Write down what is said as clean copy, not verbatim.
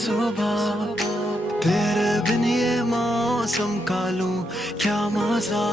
सुबह तेरे बिन ये मौसम का लूं क्या मजा।